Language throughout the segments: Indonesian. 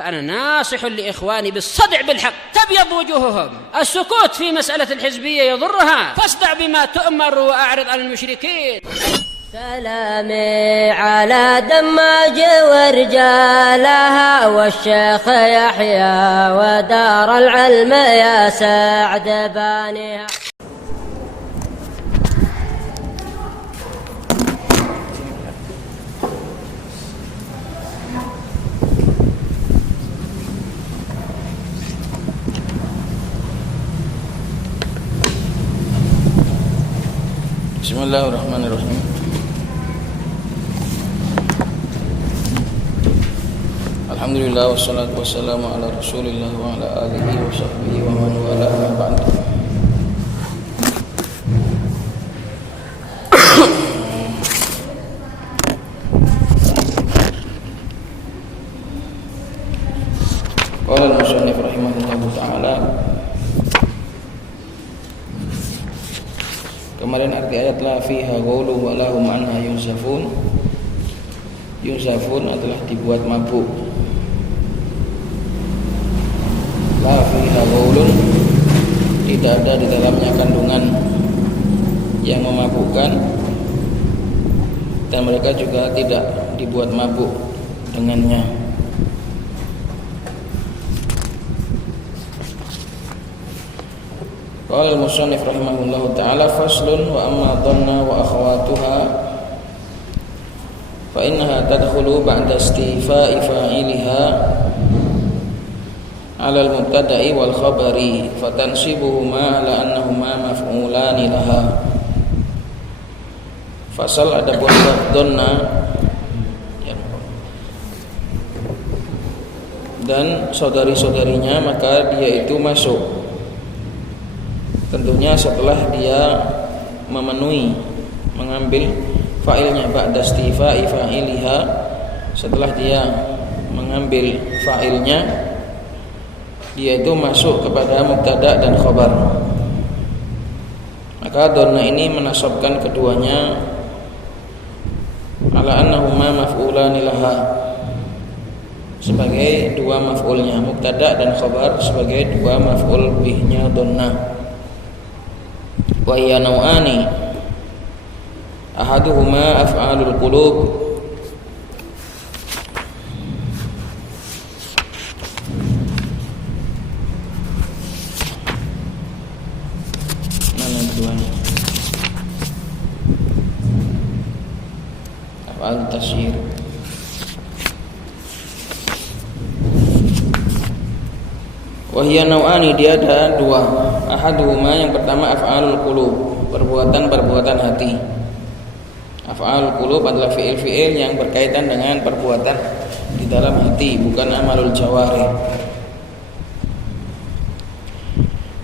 فأنا ناصح لإخواني بالصدع بالحق تبيض وجوههم. السكوت في مسألة الحزبية يضرها، فاصدع بما تؤمر وأعرض عن المشركين. سلامي على دماج ورجالها والشيخ يحيى ودار العلم يا سعد بانيها. Bismillahirrahmanirrahim. Alhamdulillah wassalatu wassalamu ala Rasulillah wa ala alihi wa sahbihi wa man wala ma ba'd. Qala al-musannif rahimahullahu ta'ala. Kemarin arti ayat la fiha ghulu wa lahum anha yunzafun. Yunzafun adalah dibuat mabuk. La fiha ghulun, tidak ada di dalamnya kandungan yang memabukkan, dan mereka juga tidak dibuat mabuk dengannya. Qala al-musannif rahimahullahu ta'ala faslun wa amma dhanna wa akhawatuha fa innaha tadkhulu ba'da istifa'i fa'iliha 'ala al-mubtada'i wal khabari fatansibuhuma 'ala annahuma maf'ulani laha. Fasal adapun dhanna dan saudari-saudarinya, maka dia itu masuk tentunya setelah dia mengambil fa'ilnya ba'da istifa'i fa'iliha, setelah dia mengambil fa'ilnya, dia itu masuk kepada mubtada dan khabar. Maka dhanna ini menasabkan keduanya ala annahuma maf'ulani laha, sebagai dua maf'ulnya, mubtada dan khabar sebagai dua maf'ul bihnya dhanna. Wa hiya naw'ani ahaduhuma af'alul qulub mana keduanya? Af'al tasyir. Wahia naw'ani, dia ada dua. Ahaduhuma, yang pertama af'alul qulub, perbuatan-perbuatan hati. Af'alul qulub adalah fi'il-fi'il yang berkaitan dengan perbuatan di dalam hati, bukan amalul jawarih.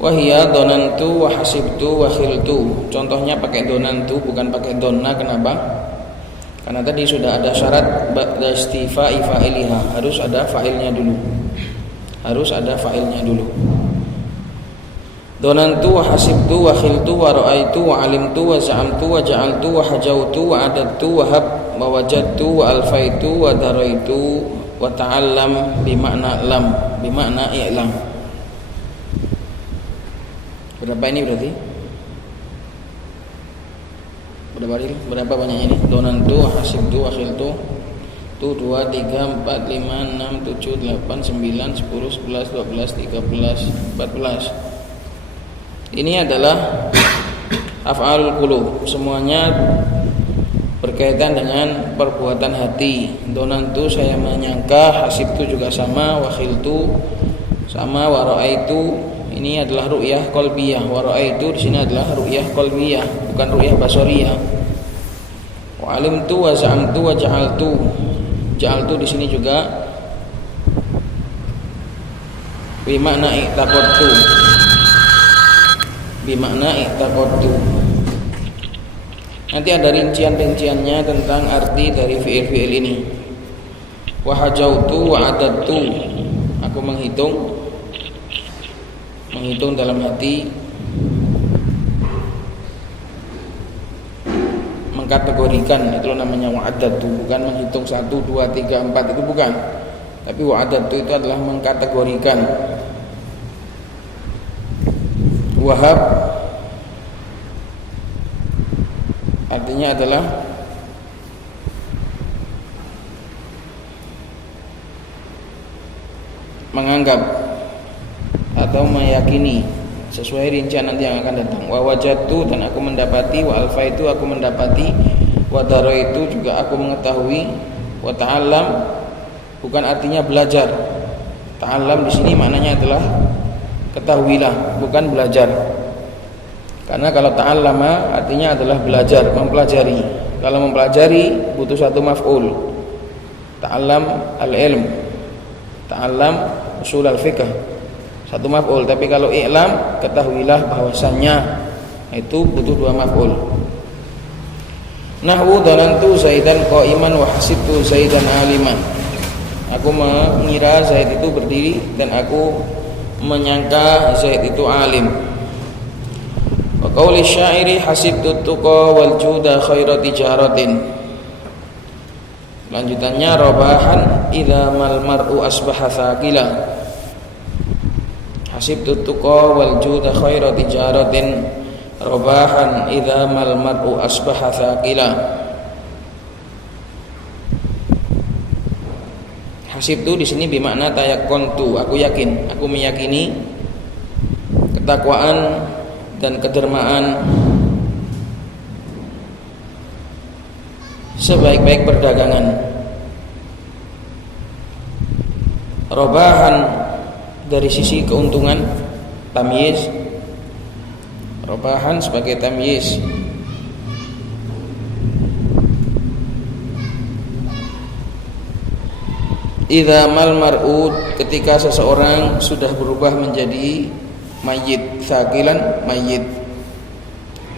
Wahia donantu wa hasibtu wa khiltu. Contohnya pakai donantu, bukan pakai donna. Kenapa? Karena tadi sudah ada syarat ba'da istifa'i fa'iliha, harus ada fa'ilnya dulu. Donantu wa hasibtu wa khiltu wa ra'aitu wa alimtu wa za'amtu wa ja'altu wa hajautu wa adattu wa hab wa wajadtu wa alfaitu wa daraitu wa ta'allam bimakna lam, bimakna i'lam. Berapa ini berarti? Berapa banyaknya ini? Donantu wa hasibtu wa khiltu 1, 2, 3, 4, 5, 6, 7, 8, 9, 10, 11, 12, 13, 14. Ini adalah af'alul qulub, semuanya berkaitan dengan perbuatan hati. Donantu, saya menyangka, hasibtu juga sama, wa khiltu sama, wa ra'aitu ini adalah ru'yah qalbiyah, wa ra'aitu di sini adalah ru'yah qalbiyah, bukan ru'yah basariyah. Wa alimtu wa za'amtu wa ja'altu. Ja'altu di sini juga bimakna i'taqadtu. Nanti ada rincian-rinciannya tentang arti dari fi'il-fi'il ini. Wa hajautu wa adattu. Aku menghitung dalam hati, mengkategorikan, itu namanya wa'adatu, bukan menghitung 1, 2, 3, 4, itu bukan. Tapi wa'adadtu itu adalah mengkategorikan. Wahab artinya adalah menganggap atau meyakini sesuai rincian nanti yang akan datang. Wa wajadtu, dan aku mendapati. Wa alfaitu, aku mendapati. Wa daraitu, juga aku mengetahui. Wa ta'allam, bukan artinya belajar. Ta'allam di sini maknanya adalah ketahuilah, bukan belajar. Karena kalau ta'allama artinya adalah belajar, mempelajari. Kalau mempelajari butuh satu maf'ul. Ta'allam al-ilm, ta'allam usul al-fiqh, satu maf'ul. Tapi kalau i'lam, ketahuilah bahwasannya, itu butuh dua maf'ul. Nahwu dhanantu Zaidan qa'iman wa hasibtu Zaidan aliman. Aku mengira Zaid itu berdiri dan aku menyangka Zaid itu alim. Wa qauli syairi hasibtu tuqa wal juda khairu tijaratin. Lanjutannya robahan idza mal mar'u asbaha thaqila. Hasibtu tuqa wal juda khairu tijaratin robahan idza mal mar'u asbaha thaqila. Hasibtu di sini bermakna tayakkontu, aku yakin, aku meyakini ketakwaan dan kedermaan sebaik-baik perdagangan. Robahan dari sisi keuntungan, tamyiz. Robahan sebagai tamyiz. Idza mal mar'ud, ketika seseorang sudah berubah menjadi mayyit, tsaqilan mayyit.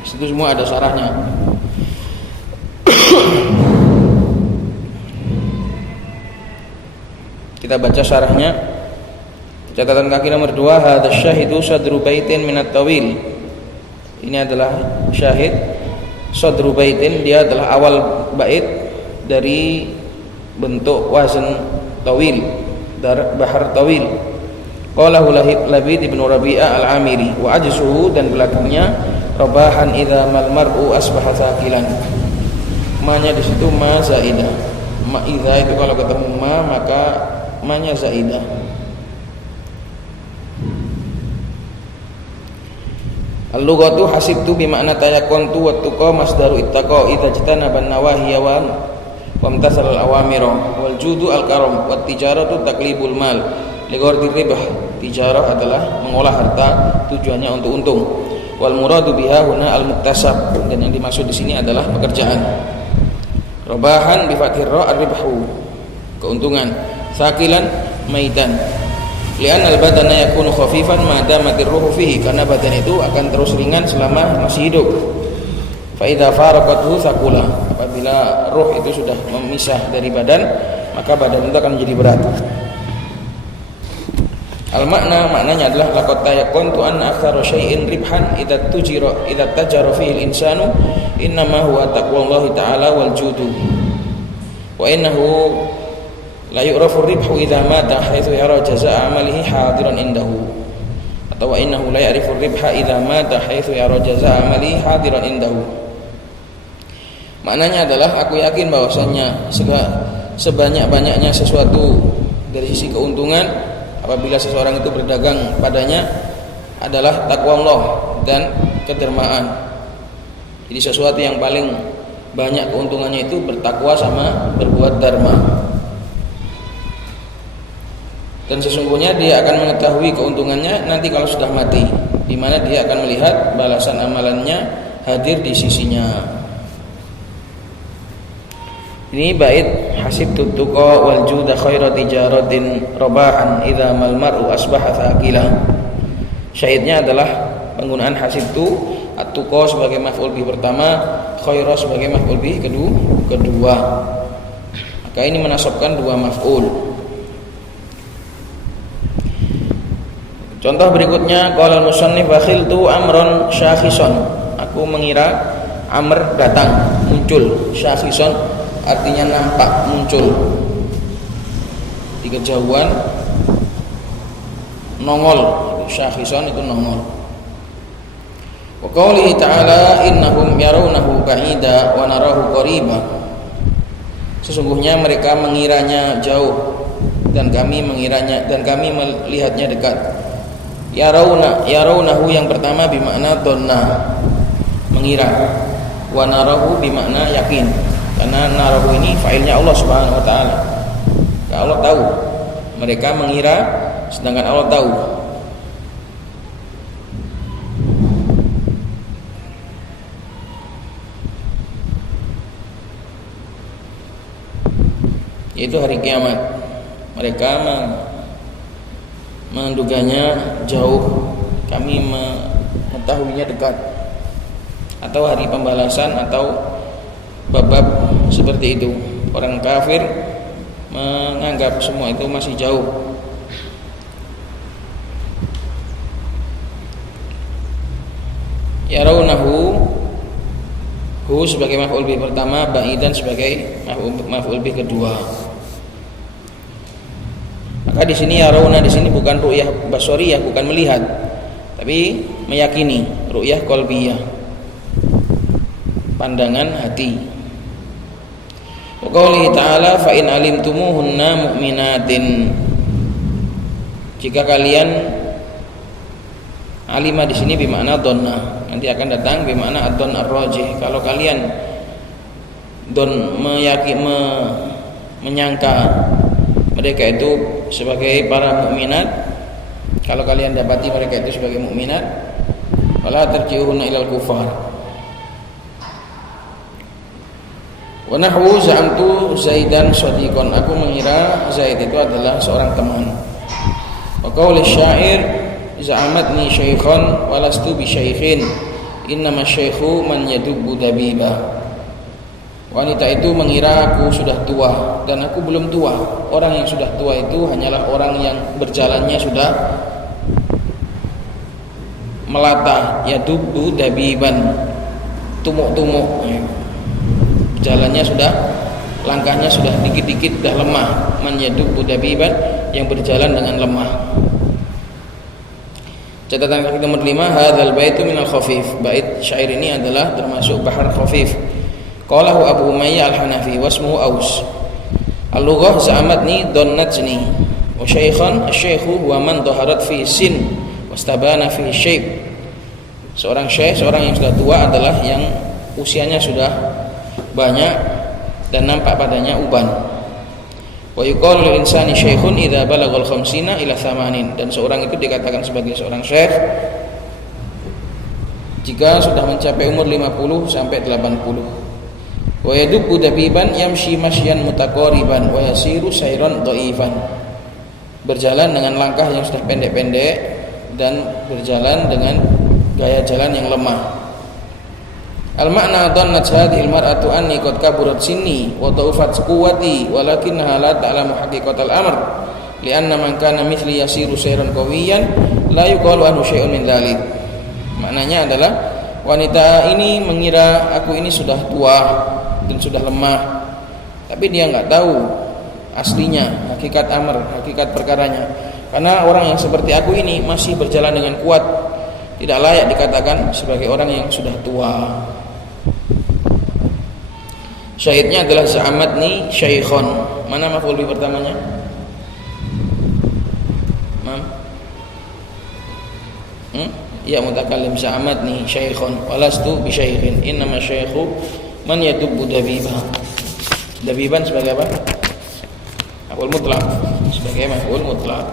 Itu semua ada syarahnya. Kita baca syarahnya. Catatan kaki nomor 2, hadza syahidu sadru baitin minat tawil. Ini adalah syahid sadru baitin, dia adalah awal bait dari bentuk wazn tawil, bahar tawil. Qalahu Labid ibn Rabi'ah al-Amiri. Wa ajzuhu, dan belakangnya robahan idza mal mar'u asbaha tsaqilan. Ma-nya di situ ma zaidah. Ma idza itu kalau ketemu ma maka ma-nya zaidah. Al-lughatu hasibtu bi makna tayakkuntu wa tuqa masdaru ittaqa idza jtanaba an-nawahiya wa wamtasal al-awamira wal judu al-karam wat tijaratu taklibul mal li ghardi ribah. Tijarah adalah mengolah harta, tujuannya untuk untung. Wal muradu biha huna al-muktasab, dan yang dimaksud di sini adalah pekerjaan. Robahan bi fathir ra ar-ribhu, keuntungan. Saqilan maitan, li'an al-badana yakunu khafifan ma damatir ruhu fihi, karena badan itu akan terus ringan selama masih hidup. Fa idza faraqathu thaqula, apabila ruh itu sudah memisah dari badan, maka badan itu akan menjadi berat. Maknanya adalah laqad tayaqantu anna aktsara syai'in ribhan idza tajara fihi al-insanu innama huwa taqwallahi ta'ala wal judu. Wa innahu la yu'rafu ar-ribhu idza mata haitsu yara jazaa'a amalihi hadiran indahu. Atau wa innahu la ya'rifu ar-ribha idza mata haitsu yara jazaa'a amalihi hadiran indahu. Maknanya adalah aku yakin bahwasanya sebanyak-banyaknya sesuatu dari sisi keuntungan apabila seseorang itu berdagang padanya adalah takwa Allah dan kedermaan. Jadi sesuatu yang paling banyak keuntungannya itu bertakwa sama berbuat dharma. Dan sesungguhnya dia akan mengetahui keuntungannya nanti kalau sudah mati, di mana dia akan melihat balasan amalannya hadir di sisinya. Ini bait hasibtu tuqa wal juda khairu tijaratin robahan idza mal mar'u asbaha thaqila. Syahidnya adalah penggunaan hasibtu, at-tuqa sebagai maf'ul bih pertama, khairu sebagai maf'ul bih kedua. Maka ini menasabkan dua maf'ul. Contoh berikutnya, qala al-musannif bakhiltu amron syakhisan. Aku mengira Amr datang, muncul. Syakhisan artinya nampak, muncul. di kejauhan nongol, syakhisan itu nongol. Wa qaulihi ta'ala innahum yarawnahu ba'ida wa narahu qariba. Sesungguhnya mereka mengiranya jauh dan kami melihatnya dekat. Yarawnahu yang pertama bermakna dhanna, mengira. Wa narahu bermakna yakin. Karena narahu ini fa'ilnya Allah Subhanahu wa taala. Allah tahu. Mereka mengira sedangkan Allah tahu. Yaitu hari kiamat. Mereka menduganya jauh, kami mengetahuinya dekat. Atau hari pembalasan atau bab-bab seperti itu. Orang kafir menganggap semua itu masih jauh. Yarawnahu hu sebagai maf'ul bih pertama, ba'idan sebagai maf'ul bih kedua. Maka di sini yarawna di sini bukan ru'yah basariyah, bukan melihat, tapi meyakini, ru'yah qalbiyah, pandangan hati. Wa qaulihi ta'ala fa in alimtumuhunna mu'minatin. Jika kalian alima di sini bermakna dhanna, nanti akan datang bermakna ad-dhann ar-rajih. Kalau kalian menyangka mereka itu sebagai para mukminat, kalau kalian dapati mereka itu sebagai mukminat, wala tarji'uhunna ilal kufar. Wa nahwu za'amtu Zaidan shadiqan. Aku mengira Zaid itu adalah seorang teman. Wa qauli syair za'amatni syaikhan walastu bi syaikhin innama syaikhu man yadubbu dabiba. Wanita itu mengira aku sudah tua dan aku belum tua. Orang yang sudah tua itu hanyalah orang yang berjalannya sudah melata, yadubbu dabiban, tumuk-tumuk. Jalannya sudah, langkahnya sudah dikit-dikit sudah lemah. Man yadubbu dabiban, yang berjalan dengan lemah. Catatan kaki nomor 5, hadzal baitu minal khafif. Bait syair ini adalah termasuk bahar khafif. Qalahu Abu Umayyah Al-Hanafi wasmuhu Aus. Al-lughah za'amatni donnatni wa syaikhan asy-syaikhu huwa man dhaharat fi sin wastabana fi syaib. Seorang syekh, seorang yang sudah tua adalah yang usianya sudah banyak dan nampak padanya uban. Wa yuqalu lil insani syaikhun idza balagal khamsina ila 80. Dan seorang itu dikatakan sebagai seorang syekh jika sudah mencapai umur 50 sampai 80. Wa yadubbu dabiban yamshi masyan mutaqariban wa yasiru sayran dhaifan. Berjalan dengan langkah yang sudah pendek-pendek dan berjalan dengan gaya jalan yang lemah. Al-makna dhannat hadhil mar'atu anni qad kaburat sinni wa dha'ufat quwwati walakinnaha la ta'lamu haqiqatal amr li'anna man kana mithli yasiru sayran qawiyan la yuqalu anhu syai'un min dzalik. Maknanya adalah wanita ini mengira aku ini sudah tua dan sudah lemah, tapi dia enggak tahu aslinya hakikat amr, hakikat perkaranya. Karena orang yang seperti aku ini masih berjalan dengan kuat, tidak layak dikatakan sebagai orang yang sudah tua. Syahidnya adalah za'amatni syaikhon. Mana maf'ul bih pertamanya? Ya mutakallim za'amatni syaikhon walastu bi syaikhin innama syaikhu man yadubbu dabiba. Dabiban sebagai apa? Maf'ul mutlaq. Sebagai maf'ul mutlaq.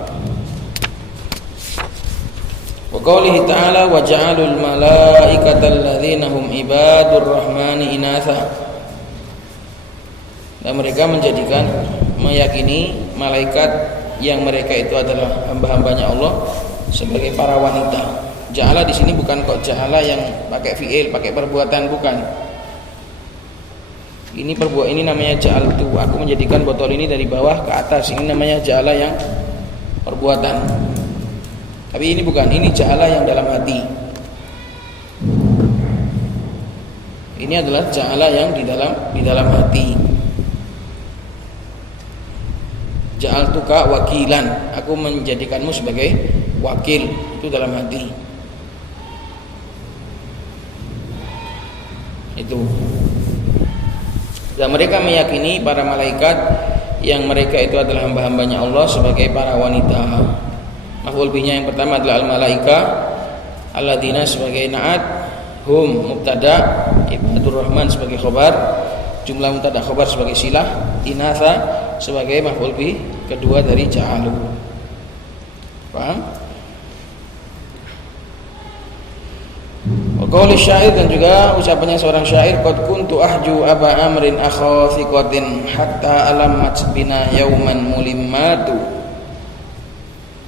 Wa qaulihi ta'ala wa ja'alul malaikata alladzina hum ibadur rahmani inatha. Dan mereka menjadikan, meyakini malaikat yang mereka itu adalah hamba-hambanya Allah sebagai para wanita. Ja'ala di sini bukan kok ja'ala yang pakai fi'il, pakai perbuatan, bukan. Ini namanya ja'altu. Aku menjadikan botol ini dari bawah ke atas. Ini namanya ja'ala yang perbuatan. Tapi ini bukan, ini ja'ala yang dalam hati. Ini adalah ja'ala yang di dalam hati. ja'altuka wakilan, aku menjadikanmu sebagai wakil, itu dalam hati. Itu. Dan mereka meyakini para malaikat yang mereka itu adalah hamba-hambanya Allah sebagai para wanita. Maf'ul bihnya yang pertama adalah al-malaika, alladzina sebagai na'at, hum mubtada, ibadur rahman sebagai khabar, jumlah mubtada khabar sebagai silah, inatha sebagai maf'ul bih kedua dari ja'alu. Paham? Qauli syair, dan juga ucapannya seorang syair, qad kuntu ahju aba amrin akha thiqatin hatta alamat bina yauman mulimmatu.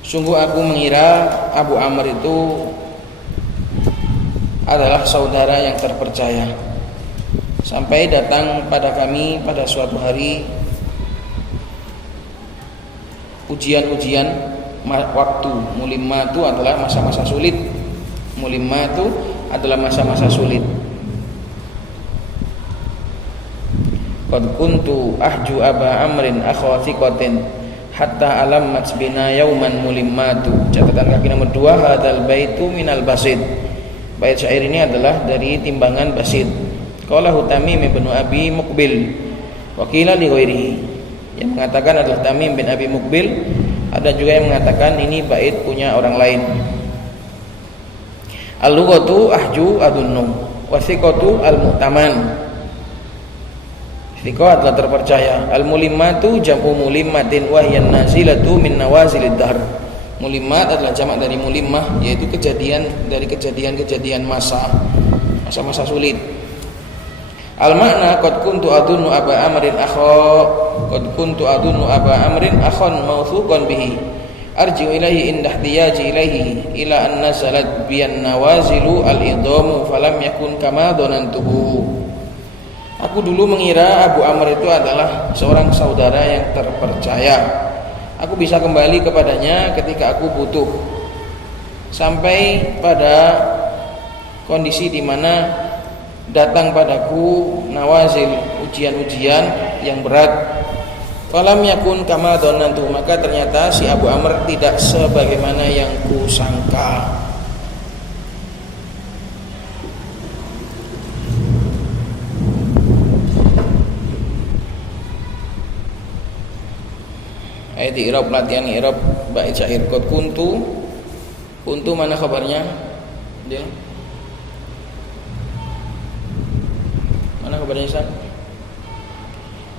Sungguh aku mengira Abu Amr itu adalah saudara yang terpercaya, sampai datang pada kami pada suatu hari ujian-ujian waktu. Mulimmatu adalah masa-masa sulit. Mulimmatu adalah masa-masa sulit. Qad kuntu ahju aba amrin akha thiqatin hatta alammat bina yauman mulimmatu. Catatan kaki nomor 2, hadzal baitu minal basid. Bait syair ini adalah dari timbangan basid. Qalahu Tamim bin Abi Muqbil wa qila li ghairihi. Yang mengatakan adalah Tamim bin Abi Muqbil, ada juga yang mengatakan ini bait punya orang lain. Al-lughatu ahju adunnu wa thiqatu al-mu'taman. Thiqah adalah terpercaya. Al-mulimmatu jam'u mulimmatin wa hiya nazilatu min nawazilid dahr. Mulimmat adalah jamak dari mulimmah, yaitu kejadian dari kejadian-kejadian masa-masa sulit. Al-makna qad kuntu adunnu aba amrin akhon mawthuqan bihi arji'u ilaihi indah diyaji ilaihi ila an nazalat biyan nawazilu al-idhamu falam yakun kama dhanantuhu. Aku dulu mengira Abu Amr itu adalah seorang saudara yang terpercaya. Aku bisa kembali kepadanya ketika aku butuh, sampai pada kondisi di mana datang padaku nawazil, ujian-ujian yang berat. Falam yakun kama dhanantu, maka ternyata si Abu Amr tidak sebagaimana yang kusangka. Ayat i'rab, latihan i'rab bait syair. Qad kuntu, kuntu mana kabarnya? Dia mana kabarnya Ustaz?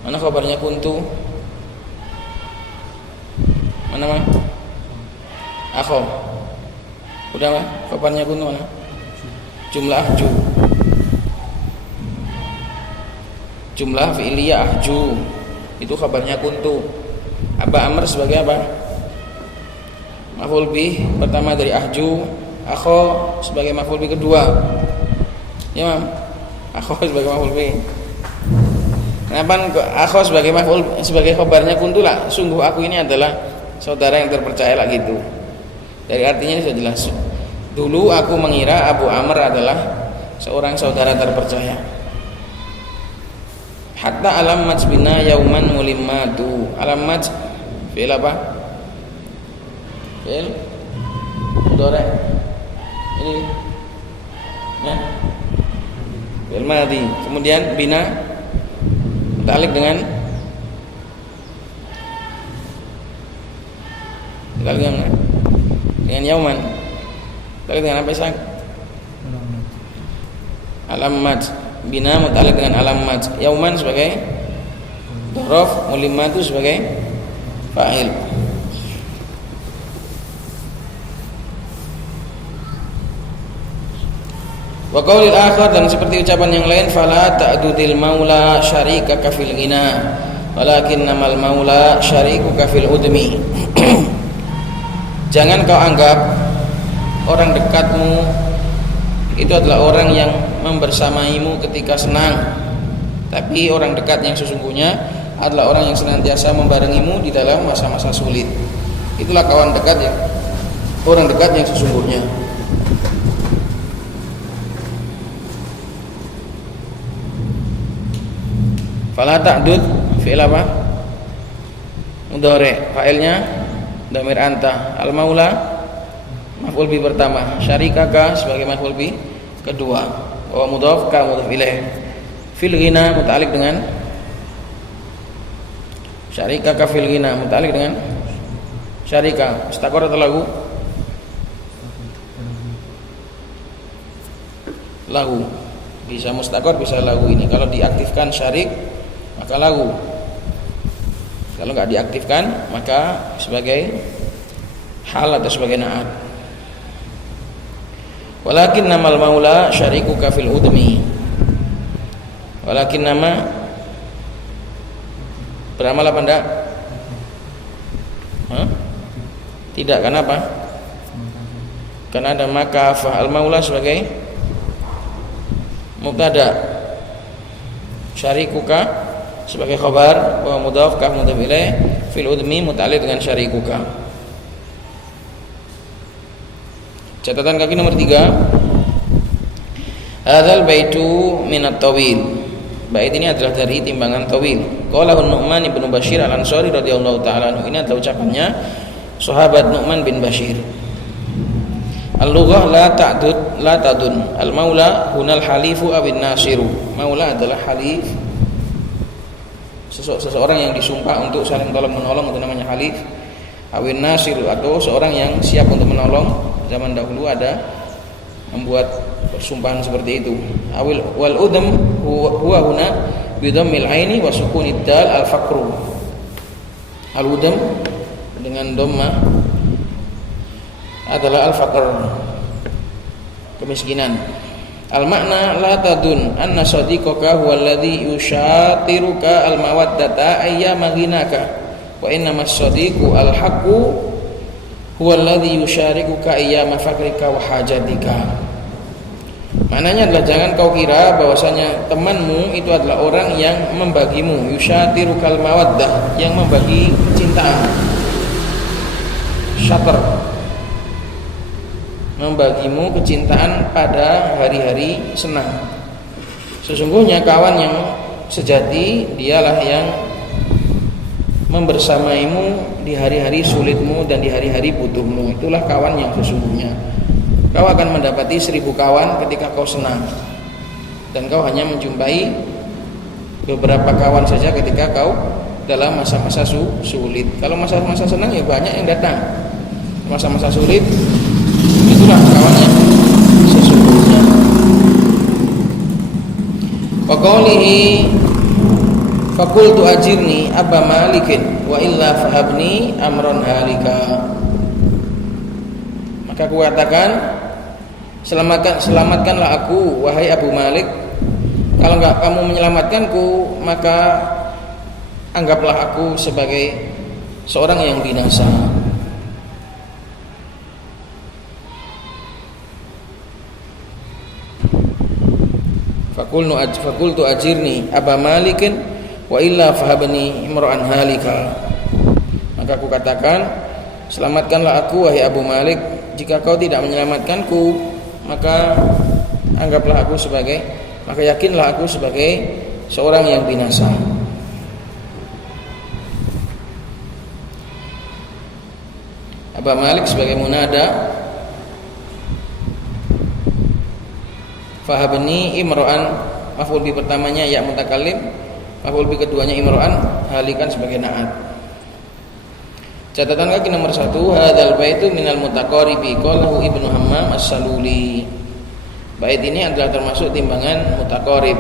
Mana kabarnya kuntu? Mana mah? Akho. Udah mah? Kabarnya kuntu mana? Jumlah ahju. Jumlah fi'liyah ahju. Itu kabarnya kuntu. Aba Amr sebagai apa? Maf'ul bih pertama dari ahju. Akho sebagai maf'ul bih kedua. Ya, Mam. Akho sebagai maf'ul bih. Kenapa akho sebagai maf'ul sebagai kabarnya kuntu lah? Sungguh aku ini adalah saudara yang terpercaya lah gitu. Dari artinya sudah jelas. Dulu aku mengira Abu Amr adalah seorang saudara terpercaya. Hatta alamat bina yauman mulimmatu. Alamat fi'il apa? Fi'il mudhari. Ini ya. Fi'il madhi. Kemudian bina muta'alliq dengan yauman. Muta'alliq dengan apa Isak? Alamat. Bina muta'alliq dengan alamat. Yauman sebagai dhorof, mulimmatu sebagai fa'il. Wa qaulil akhar, dan seperti ucapan yang lain, fala ta'dudil maula syarikaka fil ghina walakinnamal maula syarikuka fil udmi. Jangan kau anggap orang dekatmu itu adalah orang yang membersamaimu ketika senang, tapi orang dekat yang sesungguhnya adalah orang yang senantiasa membarengimu di dalam masa-masa sulit. Itulah kawan dekat ya, orang dekat yang sesungguhnya. Fala ta'dud fi'il apa? mudhari, fa'ilnya dhamir anta, al-maula maf'ul bi pertama, syarikaka sebagai maf'ul bi kedua, wa mudhaf ka mudhaf ilaih. Fil ghina muta'alliq dengan syarikaka, fil ghina muta'alliq dengan syarika, mustaqar atau lagu? Lagu. Bisa mustaqar, bisa lagu. Ini kalau diaktifkan syarik maka lagu, kalau nggak diaktifkan maka sebagai hal atau sebagai na'at. Walakin namal maula syarikuka fil udmi. Walakin nama beramal apa enggak? Tidak, kenapa? Karena ada makafah. Al-maula sebagai mubtada, syarikuka sebagai khabar, wa mudhaf ka mudhaf ilaih, fil udmi muta'alliq dengan syarikuka. Catatan kaki nomor 3. Hadzal baitu minat tawil. Bait ini adalah dari timbangan tawil. Qala Nu'man bin Bashir Al-Ansari radhiyallahu taala anhu. Ini adalah ucapannya sahabat Nu'man bin Bashir. Al-lughah la ta'dud la tadun. Al-maula hunal halifu awin nasiru. Maula adalah halif, seseorang yang disumpah untuk saling tolong menolong, itu namanya halif. Awin nasiru, atau seorang yang siap untuk menolong. Zaman dahulu ada membuat persumpahan seperti itu. Awil wal udam huwa huna bi dhammil aini wa sukunid dal al-faqru. Al-udam dengan dhamma adalah al-faqr, kemiskinan. Al-makna la tadun anna sadiqaka huwa alladhi yushatiruka al-mawaddata ayyama ghinaka wa innamas sadiqu al-haqqu huwa alladhi yusyarikuka ayyama fakrika wa hajatika. Maknanya adalah jangan kau kira bahwasanya temanmu itu adalah orang yang membagimu, yusyatirukal mawaddah, yang membagi kecintaan. Syatar, membagimu kecintaan pada hari-hari senang. Sesungguhnya kawan yang sejati dialah yang membersamaimu di hari-hari sulitmu dan di hari-hari butuhmu. Itulah kawan yang sesungguhnya. Kau akan mendapati 1000 kawan ketika kau senang, dan kau hanya menjumpai beberapa kawan saja ketika kau dalam masa-masa sulit. Kalau masa-masa senang ya banyak yang datang. Masa-masa sulit itulah kawan yang sesungguhnya. Wa qawlihi faqultu ajirni Aba Malikin wa illa fahabni amron halika. Maka aku katakan, selamatkanlah aku wahai Abu Malik. Kalau enggak kamu menyelamatkanku, maka anggaplah aku sebagai seorang yang binasa. Fakultu ajirni Aba Malikin wa illa fahabni imra'an halika. Maka aku katakan, selamatkanlah aku wahai Abu Malik. Jika kau tidak menyelamatkanku, maka anggaplah aku sebagai, maka yakinlah aku sebagai seorang yang binasa. Aba Malik sebagai munada, fahabni imro'an, maf'ul bi pertamanya ya mutakallim, maf'ul bi keduanya imro'an, halikan sebagai na'at. Catatan kaki nomor 1, hadzal baitu minal mutaqaribi qalahu Ibnu Hammam As-Saluli. Bait ini adalah termasuk timbangan mutaqarib.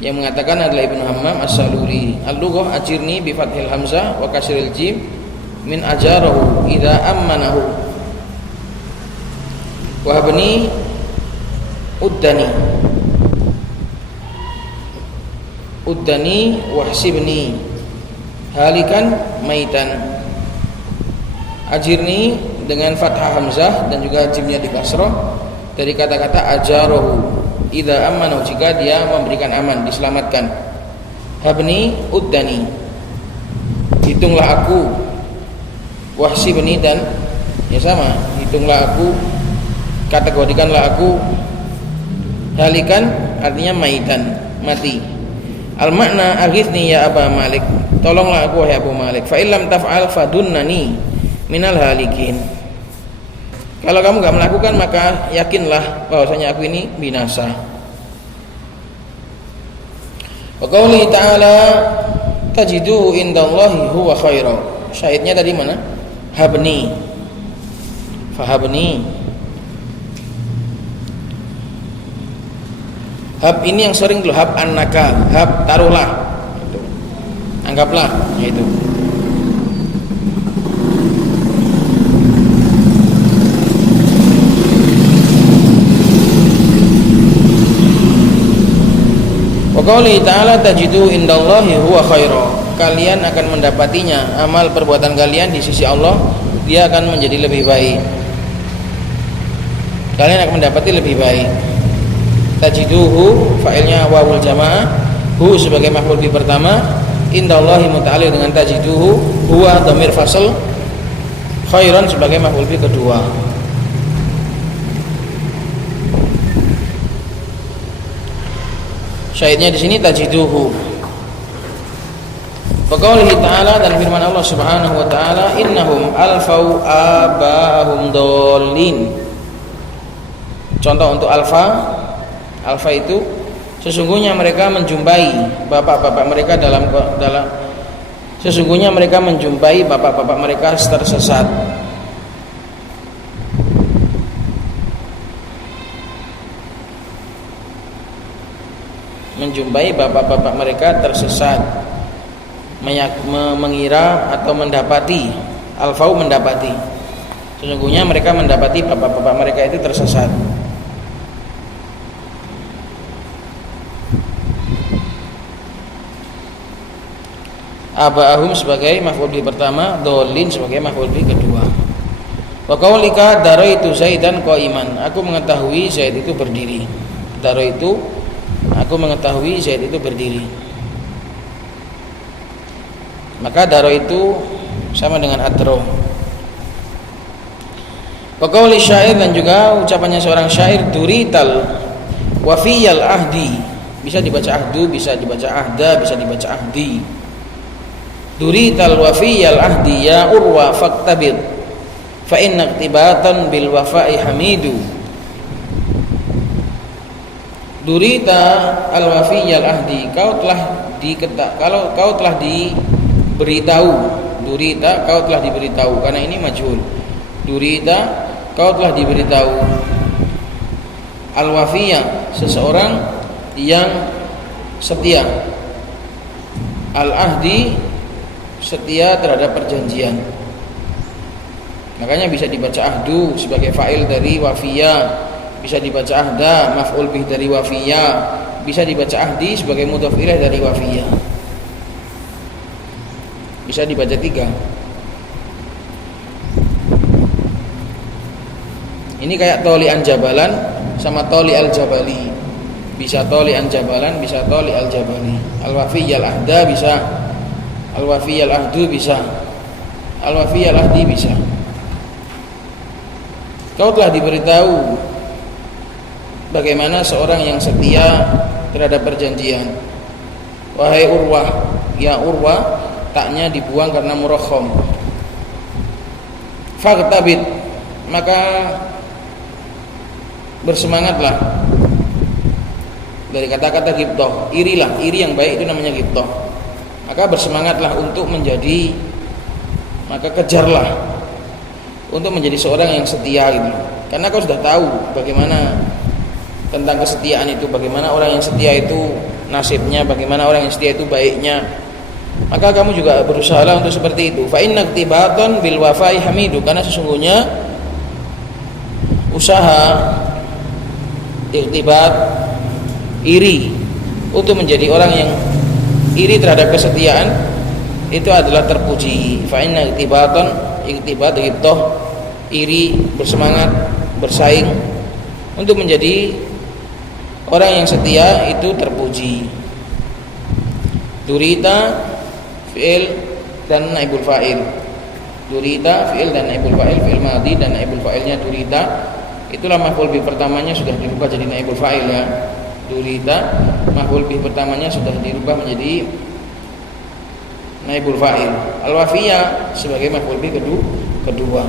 Yang mengatakan adalah Ibnu Hammam As-Saluli. Al-lughah ajirni bi fathil hamzah wa kasril jim min ajarahu idza ammanahu. Wa habni uddani wahsibni halikan maitan. Ajirni dengan fathah hamzah dan juga jimnya di kasrah dari kata-kata ajarahu, idza amanahu, jika dia memberikan aman, diselamatkan. Habni uddani, hitunglah aku. Wahsibni, dan ya sama, hitunglah aku, kategorikanlah aku. Halikan artinya maitan, mati. Al makna aghithni ya Aba Malik, tolonglah aku wahai Abu Malik. Fa illam taf'al fadunnani minal halikin. Kalau kamu enggak melakukan maka yakinlah bahwasanya aku ini binasa. Wa qouli ta'ala tajiduhu indallahi huwa khaira. Syahidnya tadi mana? Habni. Fahabni. Hab ini yang sering dulu, hab annaka, hab taruhlah, itu. Anggaplah, yaitu. Wa qouli ta'ala tajidu indallahi huwa khaira. Kalian akan mendapatinya, amal perbuatan kalian di sisi Allah dia akan menjadi lebih baik. Kalian akan mendapati lebih baik. Tajiduhu fa'ilnya wawul jamaah, hu sebagai maf'ul bi pertama, indallahi muta'alliq dengan tajiduhu, huwa dhamir fasl, khairan sebagai maf'ul bi kedua. Syahidnya di sini tajiduhu. Wa qoulihi ta'ala, dan firman Allah Subhanahu wa ta'ala, innahum alfau abahum dallin. Contoh untuk alfa itu sesungguhnya mereka menjumpai bapak-bapak mereka sesungguhnya mereka menjumpai bapak-bapak mereka tersesat. Menjumpai bapak-bapak mereka tersesat, mengira atau mendapati. Alfau mendapati. Sesungguhnya mereka mendapati bapak-bapak mereka itu tersesat. Aba'ahum sebagai maf'ul bi pertama, dhalin sebagai maf'ul bi kedua. Wa qaulika daraitu Zaidan qa'iman. Aku mengetahui Zaid itu berdiri. Daraitu, aku mengetahui Zaid itu berdiri. Maka daraitu sama dengan adro. Wa qauli syair, dan juga ucapannya seorang syair, durital wafiyal ahdi. Bisa dibaca ahdu, bisa dibaca ahda, bisa dibaca ahdi. Durital wafiyal ahdi ya urwa faktabid fa inna iktibatan bil wafa'i hamidu. Durita al wafiyal ahdi, kau telah diberitahu. Durita, kau telah diberitahu, karena ini majhul. Durita, kau telah diberitahu. Al wafiyah, seseorang yang setia. Al ahdi, setia terhadap perjanjian. Makanya bisa dibaca ahdu sebagai fa'il dari wafiyah, bisa dibaca ahda maf'ul bih dari wafiyah, bisa dibaca ahdi sebagai mudhaf ilaih dari wafiyah. Bisa dibaca tiga. Ini kayak toli an jabalan sama toli al jabali. Bisa toli an jabalan, bisa toli al jabali. Al wafiyal ahda bisa, al-wafiyal ahdu bisa, al-wafiyal ahdi bisa. Kau telah diberitahu bagaimana seorang yang setia terhadap perjanjian. Wahai Urwah, ya Urwah, taknya dibuang karena murakham. Faqtabid, maka bersemangatlah. Dari kata-kata ghibthah, irilah, iri yang baik itu namanya ghibthah. Maka bersemangatlah untuk menjadi, maka kejarlah untuk menjadi seorang yang setia gitu. Karena kau sudah tahu bagaimana tentang kesetiaan itu, bagaimana orang yang setia itu nasibnya, bagaimana orang yang setia itu baiknya. Maka kamu juga berusaha untuk seperti itu. Fa inna iktibatan bil wafa'i hamidu, karena sesungguhnya usaha iktibat, iri untuk menjadi orang yang iri terhadap kesetiaan itu adalah terpuji. Fa inna iktibatan, iktibat ghibthah, iri, bersemangat, bersaing untuk menjadi orang yang setia itu terpuji. Durita fi'il dan naibul fa'il. Durita fi'il dan naibul fa'il, fi'il madhi dan naibul fa'ilnya durita. Itulah maf'ul bi pertamanya sudah dirubah jadi naibul fa'il ya. Durita maf'ul bih pertamanya sudah dirubah menjadi naibul fa'il. Al-wafiyah sebagai maf'ul bih kedua.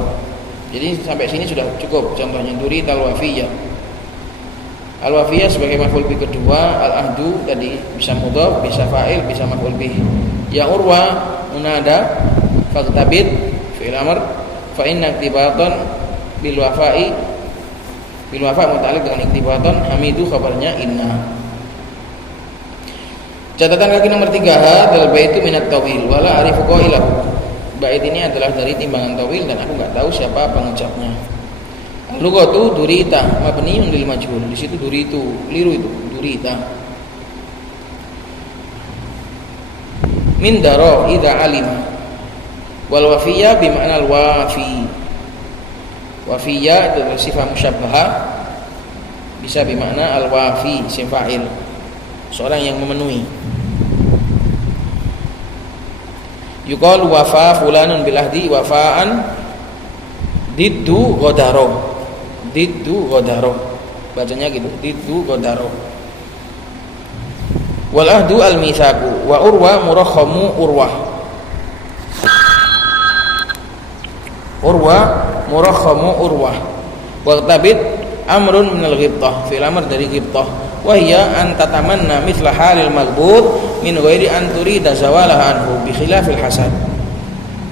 Jadi sampai sini sudah cukup contohnya durita al-wafiyah. Al-wafiyah sebagai maf'ul bih kedua, al-ahdu tadi bisa mudhaf, bisa fa'il, bisa maf'ul bih. Ya urwa munada faqtabid fi'il amr fa inna iktibatan bil wafa'i bil wafa' muta'alliq dengan iktibatan hamidu khabarnya inna. Catatan kaki nomor 3, hadzal baitu minat tawil wala arifu qailahu. Bait ini adalah dari timbangan tawil dan aku enggak tahu siapa pengucapnya. Lughatu durita mabniun lil majhul. Di situ duritu, keliru itu, durita. Min daro idza alima. Wal wafiyya bi ma'na al wafi. Wafiyya itu sifat musyabbahah bisa bi makna al wafi, isim fa'il. Seorang yang memenuhi. Yuqalu wafa fulanun bil ahdi wafaan diddu ghadaro. Diddu ghadaro. Bacanya gitu, diddu ghadaro. Wal ahdu al mitsaqu wa urwa murakhamu urwah. Urwa murakhamu urwah. Wa tabid amrun minal ghibtah, fil amr dari ghibtah. Wa hiya an tatamanna mithla halil maghbut min ghairi an turida zawalah anhu bi khilafil hasad.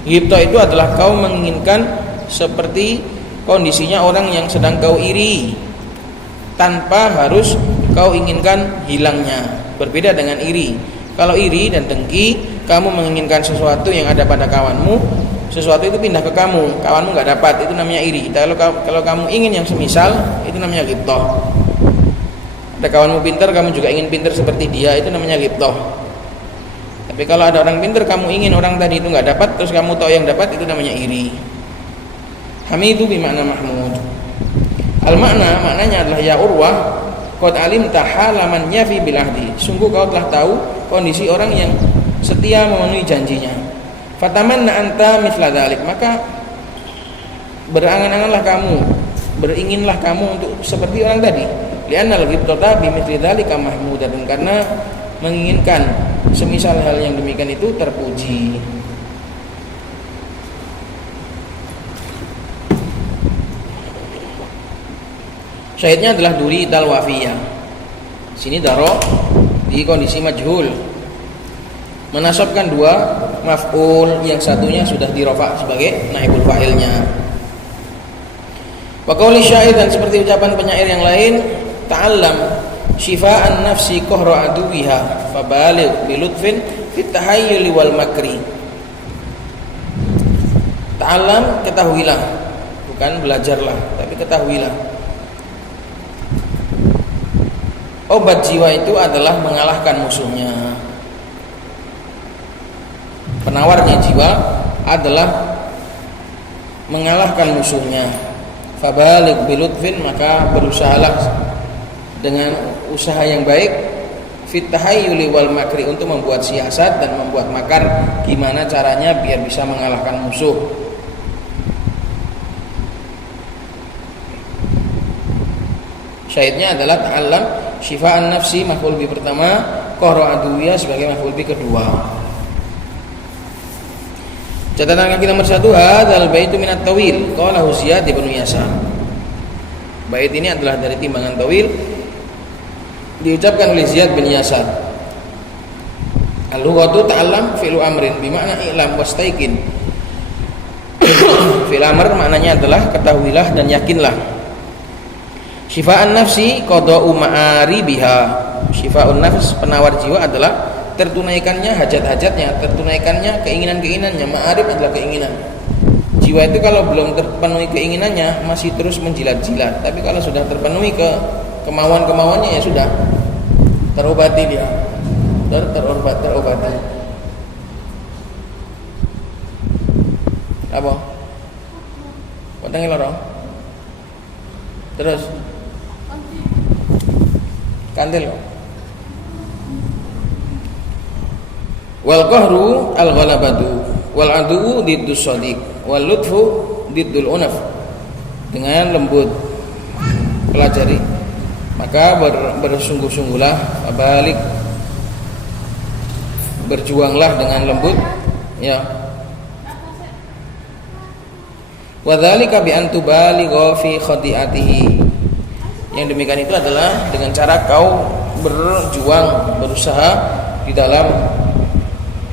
Ghibtah itu adalah kau menginginkan seperti kondisinya orang yang sedang kau iri tanpa harus kau inginkan hilangnya. Berbeda dengan iri. Kalau iri dan dengki, kamu menginginkan sesuatu yang ada pada kawanmu, sesuatu itu pindah ke kamu nggak dapat, itu namanya iri. Kalau kamu ingin yang semisal, itu namanya ghibtah. Ada kawanmu pintar, kamu juga ingin pintar seperti dia, itu namanya ghibtah. Tapi kalau ada orang pintar, kamu ingin orang tadi itu nggak dapat, terus kamu tahu yang dapat, itu namanya iri. Hamidu bimakna mahmud. Maknanya adalah ya urwah qad alimta halaman yafi bil ahdi. Sungguh kau telah tahu kondisi orang yang setia memenuhi janjinya. Fatamanna anta mithla dzalik, maka berangan-anganlah kamu, beringinlah kamu untuk seperti orang tadi. Li'anna al-ghibtata bi mithli dzalika mahmudatun, karena menginginkan semisal hal yang demikian itu terpuji. Syahidnya adalah duri dal wafiyah. Sini daro di kondisi majhul. Menasabkan dua maf'ul, yang satunya sudah dirofa sebagai naibul fa'ilnya. Wa qauli syair, dan seperti ucapan penyair yang lain, ta'allam shifa'an nafsi qahra aduwiha fabaligh bilutfin fit tahayyuli wal makri. Ta'allam, ketahuilah, bukan belajarlah, tapi ketahuilah. Obat jiwa itu adalah mengalahkan musuhnya. Penawarnya jiwa adalah mengalahkan musuhnya. Fabaligh bilutfin, maka berusahalah dengan usaha yang baik, fit tahayyuli wal makri, untuk membuat siasat dan membuat makar gimana caranya biar bisa mengalahkan musuh. Syahidnya adalah ta'allam syifa'an nafsi maf'ul bi pertama, qahra aduwiyah sebagai maf'ul bi kedua. Catatan kaki nomor 1, hadzal baitu minat tawil qala Ziyad bin Yasar. Bait ini adalah dari timbangan tawil, diucapkan oleh Ziyad bin Yasar. Al-lughatu ta'allam fi'lu amrin bi makna i'lam wastaiqin. Fi'il amr maknanya adalah ketahuilah dan yakinlah. Syifa'an nafsi qada'u ma'aribiha. Syifa'un nafs, penawar jiwa, adalah tertunaikannya hajat-hajatnya, tertunaikannya keinginan-keinginannya. Ma'arib adalah keinginan. Jiwa itu kalau belum terpenuhi keinginannya masih terus menjilat-jilat, tapi kalau sudah terpenuhi kemauan-kemauannya, ya sudah, terobati dia, terobati. Apa? Potongin lorong. Terus kantil. Wal qahru al ghalabatu wal adu diddus shadiq wal lutfu diddul unaf. Dengan lembut, pelajari. maka bersungguh-sungguhlah, balik, berjuanglah dengan lembut, ya. Wa dzalika bi an tubaligha fi khadi'atihi. Yang demikian itu adalah dengan cara kau berjuang, berusaha di dalam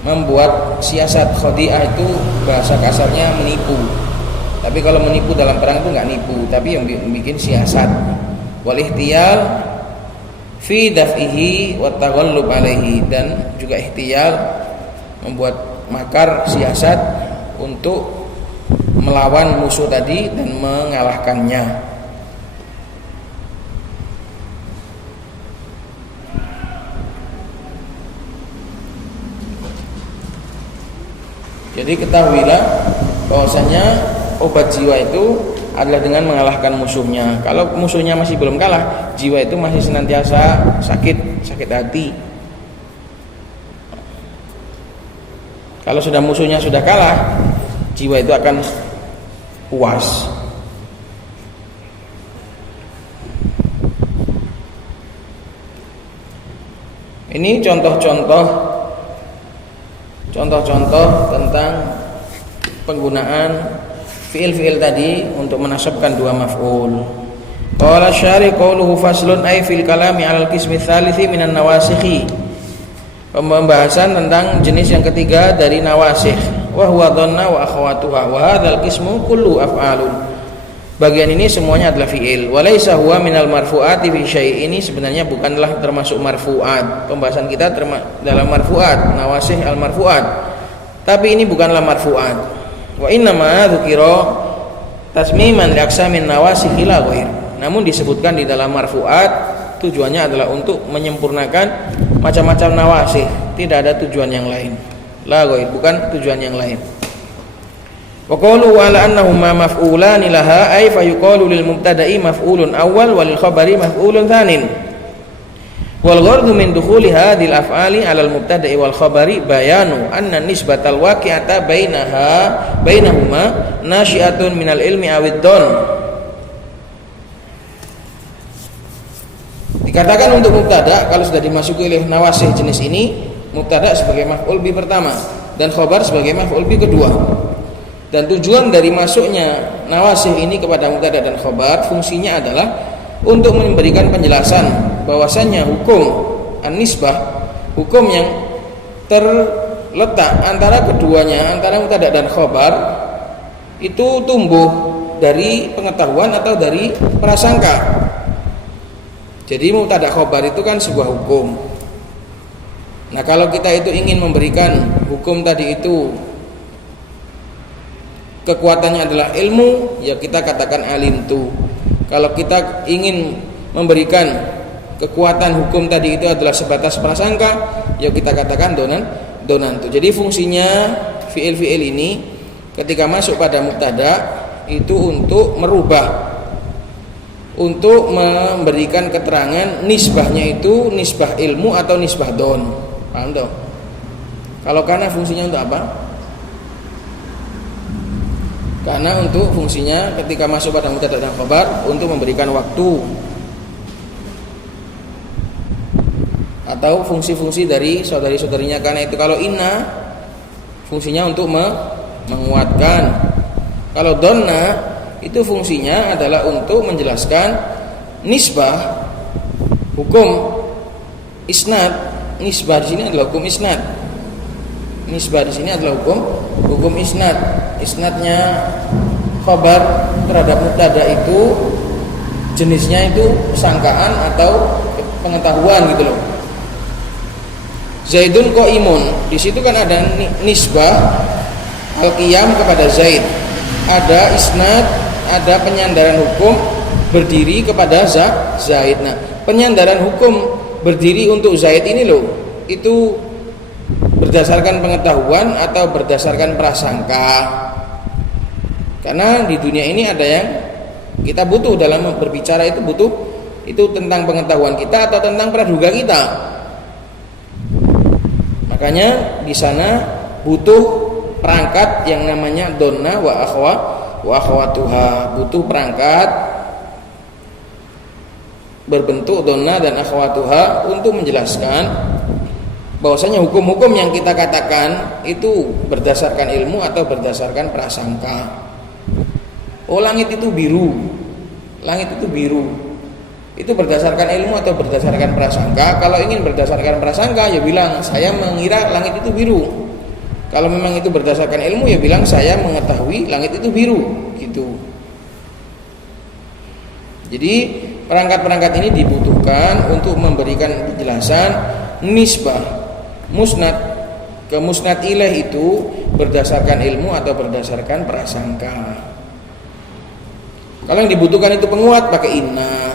membuat siasat. Khadi'ah itu bahasa kasarnya menipu. Tapi kalau menipu dalam perang itu enggak nipu, tapi yang bikin siasat. Wal ihtiyal fi daf'ihi wa taghallub alaihi, dan juga ihtiyal membuat makar, siasat untuk melawan musuh tadi dan mengalahkannya. Jadi ketahuilah bahwasanya obat jiwa itu adalah dengan mengalahkan musuhnya. Kalau musuhnya masih belum kalah, jiwa itu masih senantiasa sakit hati. Kalau sudah musuhnya sudah kalah, jiwa itu akan puas. Ini contoh-contoh tentang penggunaan fi'il-fi'il tadi untuk menasabkan dua maf'ul. Qala syari qawluhu faslun ay fil kalami 'alal qismi tsalithi minan nawasikhi. Pembahasan tentang jenis yang ketiga dari nawasikh, wa huwa dhanna wa akhawatuha, wa hadzal qismu kullu af'alun. Bagian ini semuanya adalah fi'il. Wa laisa huwa minal marfu'ati fi syai'. Ini sebenarnya bukanlah termasuk marfu'at. Pembahasan kita dalam marfu'at, nawasikh al-marfu'at. Tapi ini bukanlah marfu'at. Wa inna ma dzukira tasmiman li aqsamin nawasikh la ghair. Namun disebutkan di dalam marfu'at tujuannya adalah untuk menyempurnakan macam-macam nawasikh, tidak ada tujuan yang lain. La ghair, bukan tujuan yang lain. Wa qalu ala annahuma maf'ulan laha ay fa yuqalu lil mubtada'i maf'ulun awwal wa lil khabari maf'ulun tsanin. Wal ghardu min dukhuli hadhil af'ali 'ala al mubtada'i wal khabari bayanu anna nisbatal waqi'ata bainahuma nasyi'atun minal ilmi awid don. Dikatakan untuk mubtada kalau sudah dimasuki oleh nawasikh jenis ini, mubtada sebagai maf'ul bi pertama dan khabar sebagai maf'ul bi kedua. Dan tujuan dari masuknya nawasikh ini kepada mubtada dan khabar, fungsinya adalah untuk memberikan penjelasan bahwasannya hukum an-nisbah, hukum yang terletak antara keduanya, antara mubtada dan khabar, itu tumbuh dari pengetahuan atau dari prasangka. Jadi mubtada khabar itu kan sebuah hukum. Nah, kalau kita itu ingin memberikan hukum tadi itu kekuatannya adalah ilmu, ya kita katakan alim tu. Kalau kita ingin memberikan kekuatan hukum tadi itu adalah sebatas prasangka, ya kita katakan donan tu. Jadi fungsinya fi'il-fi'il ini ketika masuk pada mubtada itu untuk merubah, untuk memberikan keterangan nisbahnya itu nisbah ilmu atau nisbah don. Paham dong? Kalau karena fungsinya untuk apa? Karena untuk fungsinya ketika masuk pada mubtada dan khabar untuk memberikan waktu atau fungsi-fungsi dari saudari-saudarinya. Karena itu kalau inna fungsinya untuk menguatkan. Kalau donna itu fungsinya adalah untuk menjelaskan nisbah, hukum isnad. Nisbah di sini adalah hukum isnad. Nisbah di sini adalah hukum isnad. Isnadnya khabar terhadap mubtada itu jenisnya itu sangkaan atau pengetahuan gitu loh. Zaidun qaimun, di situ kan ada nisbah al-qiyam kepada Zaid. Ada isnad, ada penyandaran hukum berdiri kepada Zaid. Nah, penyandaran hukum berdiri untuk Zaid ini loh, itu berdasarkan pengetahuan atau berdasarkan prasangka. Karena di dunia ini ada yang kita butuh dalam berbicara itu butuh itu tentang pengetahuan kita atau tentang praduga kita. Makanya di sana butuh perangkat yang namanya donna wa akhawatuha, butuh perangkat berbentuk donna dan akhwatuha untuk menjelaskan bahwasanya hukum-hukum yang kita katakan itu berdasarkan ilmu atau berdasarkan prasangka. Oh, langit itu biru. Langit itu biru. Itu berdasarkan ilmu atau berdasarkan prasangka? Kalau ingin berdasarkan prasangka ya bilang saya mengira langit itu biru. Kalau memang itu berdasarkan ilmu ya bilang saya mengetahui langit itu biru, gitu. Jadi perangkat-perangkat ini dibutuhkan untuk memberikan penjelasan nisbah musnad ke musnad ilaih itu berdasarkan ilmu atau berdasarkan prasangka. Kalau yang dibutuhkan itu penguat pakai inna.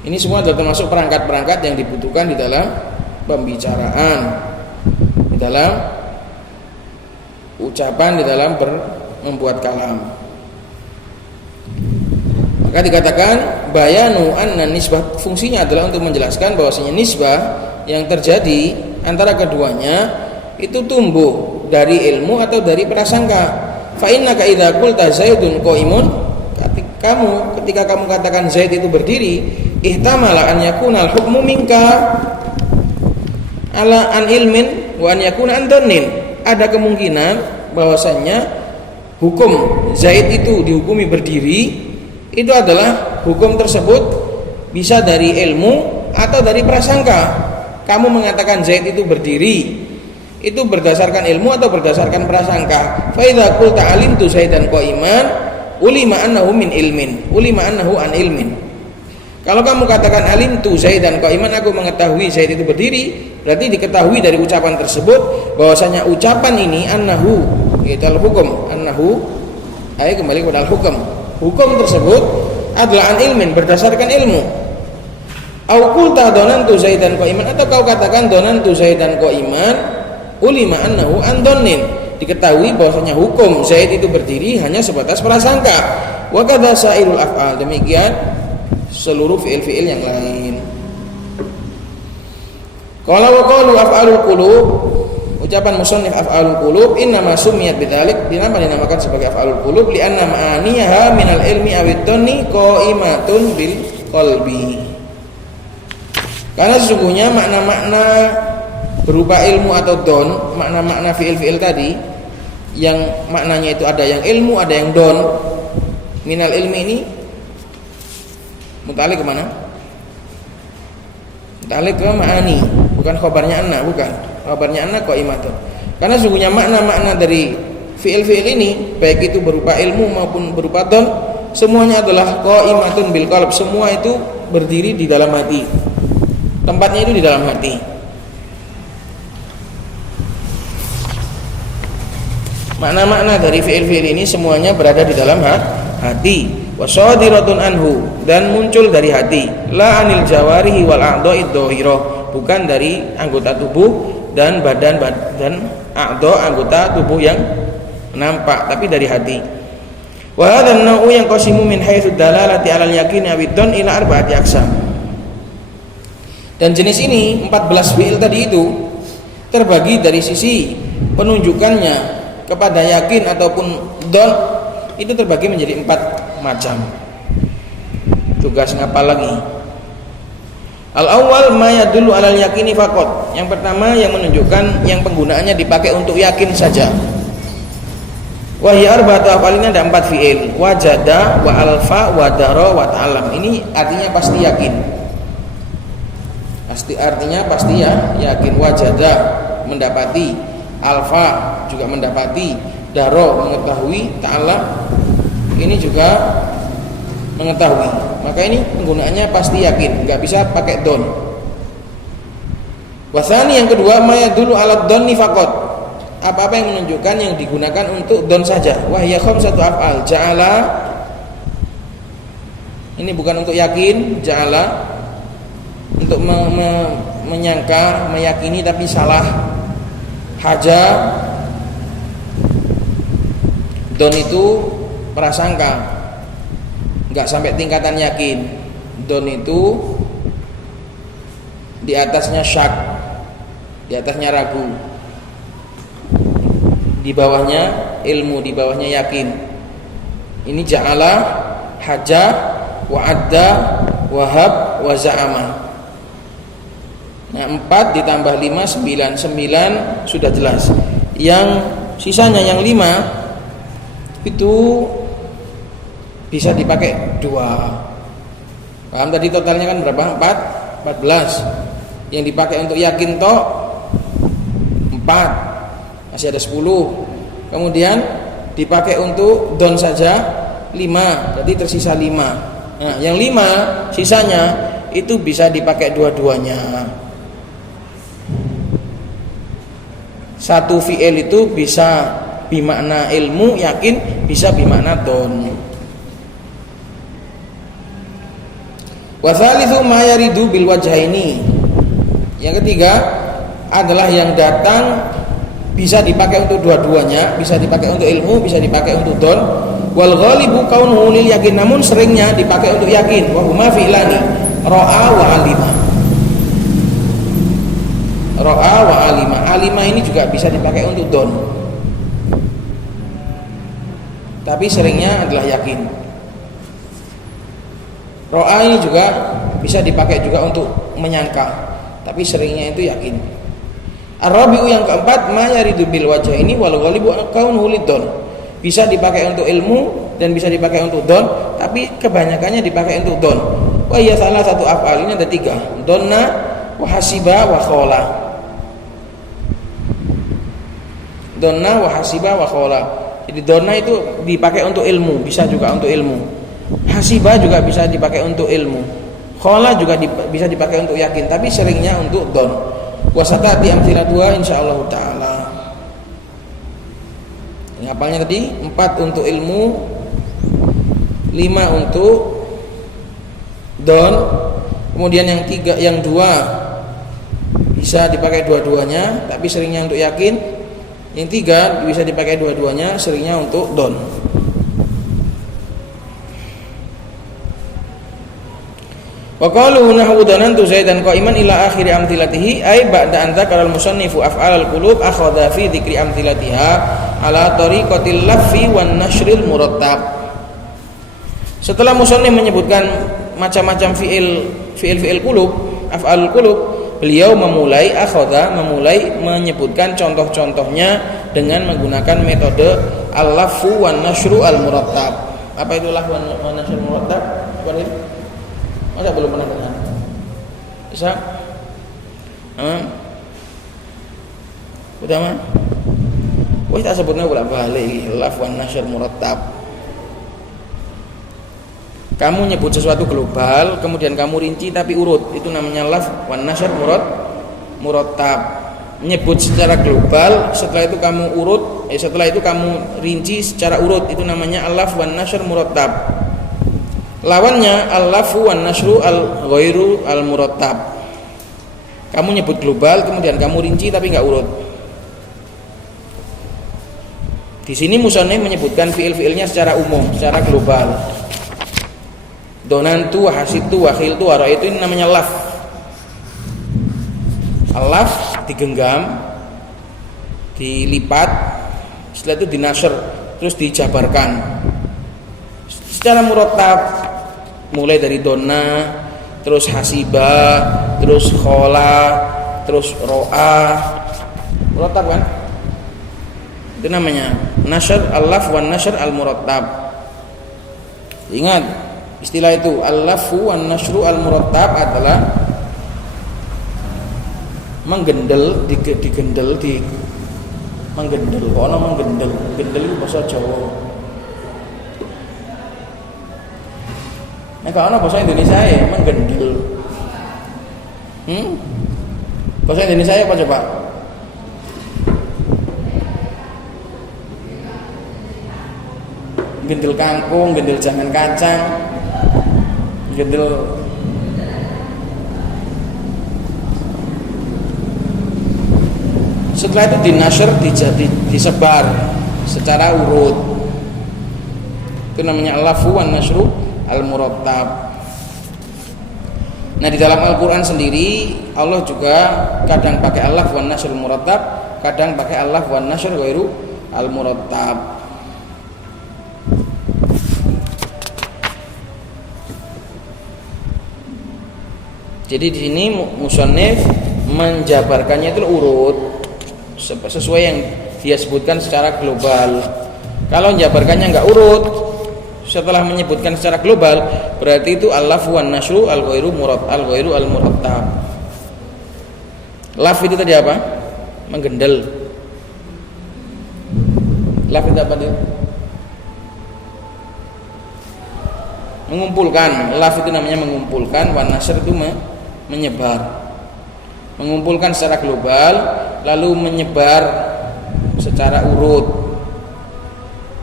Ini semua adalah termasuk perangkat-perangkat yang dibutuhkan di dalam pembicaraan, di dalam ucapan, di dalam membuat kalam. Maka dikatakan bayanu anna nisbah, fungsinya adalah untuk menjelaskan bahwasanya nisbah yang terjadi antara keduanya itu tumbuh dari ilmu atau dari prasangka. Fa innaka idza qulta Zaidun qaimun, ketika kamu katakan Zaid itu berdiri, ihtamala an yakuna al-hukmu minka ala an ilmin wa an yakuna an dhannin. Ada kemungkinan bahwasanya hukum Zaid itu dihukumi berdiri itu adalah hukum tersebut bisa dari ilmu atau dari prasangka. Kamu mengatakan Zaid itu berdiri itu berdasarkan ilmu atau berdasarkan prasangka. Fa idza qulta alimtu Zaidan qaiman ulima annahu min ilmin, ulima annahu an ilmin. Kalau kamu katakan alimtu Zaidan qaiman, aku mengetahui Zaid itu berdiri, berarti diketahui dari ucapan tersebut bahwasanya ucapan ini annahu itu al-hukum, annahu ay kembali kepada al-hukum. Hukum tersebut adalah an ilmin, berdasarkan ilmu. Au qulta donantu Zaidan qaiman, atau kau katakan donantu Zaidan qaiman ulima annahu an dhannin, diketahui bahwasanya hukum Zaid itu berdiri hanya sebatas prasangka. Wa kadza sairul af'al, demikian seluruh fiil-fiil yang lain. Qala wa qalu af'alul qulub, ucapan musannif af'alul qulub innama summiyat bidzalik, dinamakan sebagai af'alul qulub li'anna ma'aniha minal ilmi awid dhanni qa'imatun bil qalbi. Karena sesungguhnya makna-makna berupa ilmu atau don, makna-makna fiil-fiil tadi yang maknanya itu ada yang ilmu, ada yang don. Minal ilmi ini mutalik kemana? Mutalik ke ma'ani, bukan khabarnya anna, bukan. Khabarnya anna qaimatun. Karena sesungguhnya makna-makna dari fiil-fiil ini baik itu berupa ilmu maupun berupa don, semuanya adalah qaimatun bil qalb, semua itu berdiri di dalam hati. Tempatnya itu di dalam hati. Makna-makna dari fiil-fiil ini semuanya berada di dalam hati. Wasadiratun anhu, dan muncul dari hati. La anil jawarihi wal a'dha'id dhahirah, bukan dari anggota tubuh dan badan a'dha, anggota tubuh yang nampak, tapi dari hati. Wa hadzal naw'u yanqasimu min haitsu dalalati 'alal yaqini awid dhann ila arba'ati aqsam. Dan jenis ini 14 fiil tadi itu terbagi dari sisi penunjukannya kepada yakin ataupun don, itu terbagi menjadi 4 macam. Tugas ngapal lagi. Al-awwal ma yadullu 'alal yaqini faqat. Yang pertama yang menunjukkan yang penggunaannya dipakai untuk yakin saja. Wa hiya arba'atu af'alin, ada 4 fiil. Wajada, wa alfa, wa dara, wa ta'alam. Ini artinya pasti yakin. Pasti artinya pasti ya yakin. Wajada mendapati, alfa juga mendapati, daro mengetahui, ta'ala ini juga mengetahui. Maka ini penggunaannya pasti yakin, nggak bisa pakai don. Wasani yang kedua maya dulu alat donni faqat, apa-apa yang menunjukkan yang digunakan untuk don saja. Wahya khamsatu af'al. Ja'ala ini bukan untuk yakin, ja'ala untuk menyangka, meyakini tapi salah. Haja, don itu prasangka, nggak sampai tingkatan yakin. Don itu di atasnya syak, di atasnya ragu, di bawahnya ilmu, di bawahnya yakin. Ini ja'ala, haja, wa'adda, wahab, wa za'ama. Nah, 4 ditambah 5 9. 9 sudah jelas. Yang sisanya yang 5 itu bisa dipakai 2. Paham tadi totalnya kan berapa? 14. Yang dipakai untuk yakin tok 4. Masih ada 10. Kemudian dipakai untuk don saja 5. Berarti tersisa 5. Nah, yang 5 sisanya itu bisa dipakai dua-duanya. Satu fi'il itu bisa bimakna ilmu yakin, bisa bimakna don. Wa tsalitsu ma yaridu bil wajhaini. Yang ketiga adalah yang datang bisa dipakai untuk dua-duanya, bisa dipakai untuk ilmu, bisa dipakai untuk don. Wal ghalibu kaunuhu lil yakin, namun seringnya dipakai untuk yakin. Wa huma fi'lani, ra'a wa alima. Ra'a wa alima. Alima ini juga bisa dipakai untuk don, tapi seringnya adalah yakin. Ra'a ini juga bisa dipakai juga untuk menyangka, tapi seringnya itu yakin. Ar-rabi'u yang keempat, ma yaridu bil wajh ini wal ghalibu kaunuhu lidon. Bisa dipakai untuk ilmu dan bisa dipakai untuk don, tapi kebanyakannya dipakai untuk don. Wah, iya, salah satu af'al ini ada 3. Donna, wa hasiba, wa khola. Donna, wa hasiba, wa khola. Jadi donna itu dipakai untuk ilmu, bisa juga untuk ilmu. Hasiba juga bisa dipakai untuk ilmu. Khola juga bisa dipakai untuk yakin, tapi seringnya untuk don. Wasatati amthilatuha insyaallah taala. Yang hafalnya tadi 4 untuk ilmu, 5 untuk don. Kemudian yang 2 bisa dipakai dua-duanya, tapi seringnya untuk yakin. Yang 3 bisa dipakai dua-duanya, seringnya untuk don. Wa qalu nahwu danantu zaidan qa'iman ila akhir amthilatihi ay ba'da an dzakara al-musannifu af'al al-qulub akhadha fi dzikri amthilatiha ala tariqatil lafzi wan nashril murattab. Setelah musannif menyebutkan macam-macam fi'il qulub, af'al qulub, beliau memulai menyebutkan contoh-contohnya dengan menggunakan metode al-lafzu wan nashru al-murattab. Apa itu lafzu wan nashru al-murattab? Masa belum pernah dengar? Bisa? Udah mah? Wah, tak sebutnya bolak-balik laf wan nashr murattab. Kamu nyebut sesuatu global, kemudian kamu rinci tapi urut, itu namanya laf wan nashr murattab. Nyebut secara global, setelah itu kamu urut, setelah itu kamu rinci secara urut, itu namanya al-laf wan nashr murattab. Lawannya al-lafu wan nashru al-ghairu al-murattab. Kamu nyebut global, kemudian kamu rinci tapi enggak urut. Di sini musannif menyebutkan fiil-fiilnya secara umum, secara global. Donantu, hasibtu, wakhiltu, waraitu, ini namanya laf. Al-laf digenggam, dilipat, setelah itu dinashr, terus dijabarkan. Secara murattab, mulai dari donna, terus hasiba, terus khola, terus ro'a. Murattab kan? Itu namanya nashr al-laf wan nashr al-murattab. Ingat istilah itu, al-lafu wan nashru al-murattab adalah menggendel, menggendel. Kono menggendel. Gendel itu bahasa Jawa. Nah, kalau bahasa Indonesia ya menggendel. Bahasa Indonesia apa coba? Gendel kangkung, gendel jangan kacang, gendel. Setelah itu dinashr, disebar secara urut. Itu namanya al-lafu wan nashru al-murattab. Nah, di dalam Al-Qur'an sendiri Allah juga kadang pakai al-laf wan nashr al-murattab, kadang pakai al-laf wan nashr ghairu al-murattab. Jadi di sini musannif menjabarkannya itu urut sesuai yang dia sebutkan secara global. Kalau menjabarkannya enggak urut setelah menyebutkan secara global, berarti itu al-lafzu wan nasru al-ghairu al-murattab. Laf itu tadi apa? Menggendel. Laf itu apa dia? Mengumpulkan. Laf itu namanya mengumpulkan, wan nasr itu menyebar. Mengumpulkan secara global lalu menyebar secara urut.